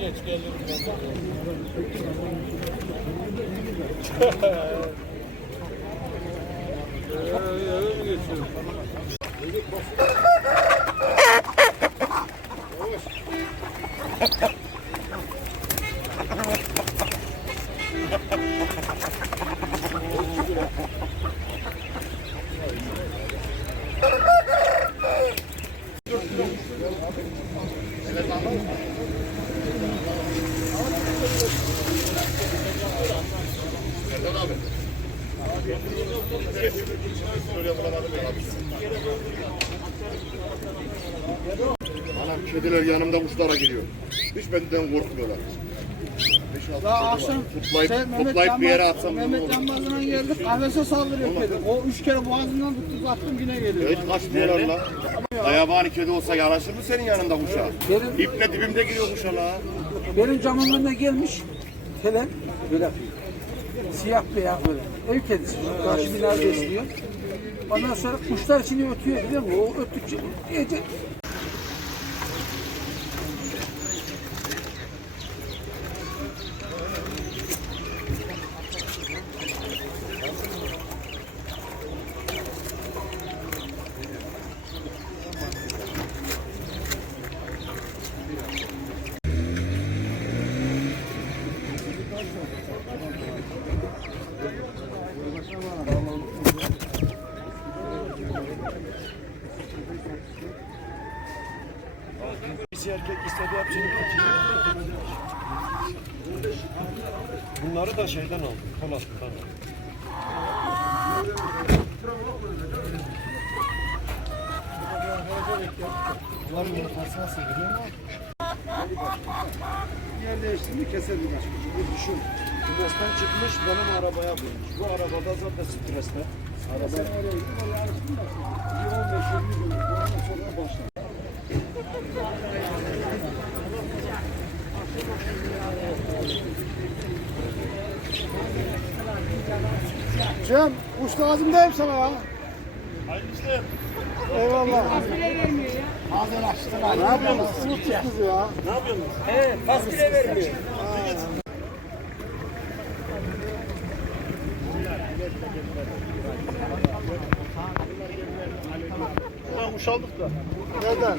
Geç gelirim ben. Eve mi geçiyorum? Anam kediler yanımda kuşlara giriyor. Hiç benden korkmuyorlar. Daha akşam Tutlayıp, şey, Mehmet tutlayıp bir yere Canbaz- atsam Mehmet? Canbaz'dan geldik kahvese saldırıyor kedi. O üç kere boğazından tuttu attım yine geliyor. Hiç kaçmıyorlar la. Ayabani kedi olsa yanaşır mı senin yanında kuşa? Benim- İple dibimde giriyor kuşa la. Benim camımın önüne gelmiş. Hele böyle yapıyor. Siyah beyaz böyle. Ev kedisi. Karşı bina besliyor. Ondan sonra kuşlar içini ötüyor biliyor musun? O öttükçe iyice Birisi erkek istediği hepsini. Bunları da şeyden aldım, Polatlı'dan aldım. Bunların yumurtası nasıl biliyor musun? Yer değiştirdi keser bir başka. Bir düşün. Stresten çıkmış benim arabaya koymuş. Bu arabada zaten streste. Araba Sen oraya gidip oraya alıştın da. Bir 15-20 gün. Ondan sonra başlar. Cem, uç lazımdayım sana ya. Hayırlı işler. Eyvallah. Hazır açtın abi. Ne yapıyorsunuz? Unuttuk bizi ya. Ne yapıyorsunuz? Ulan kuş aldık da. Nereden?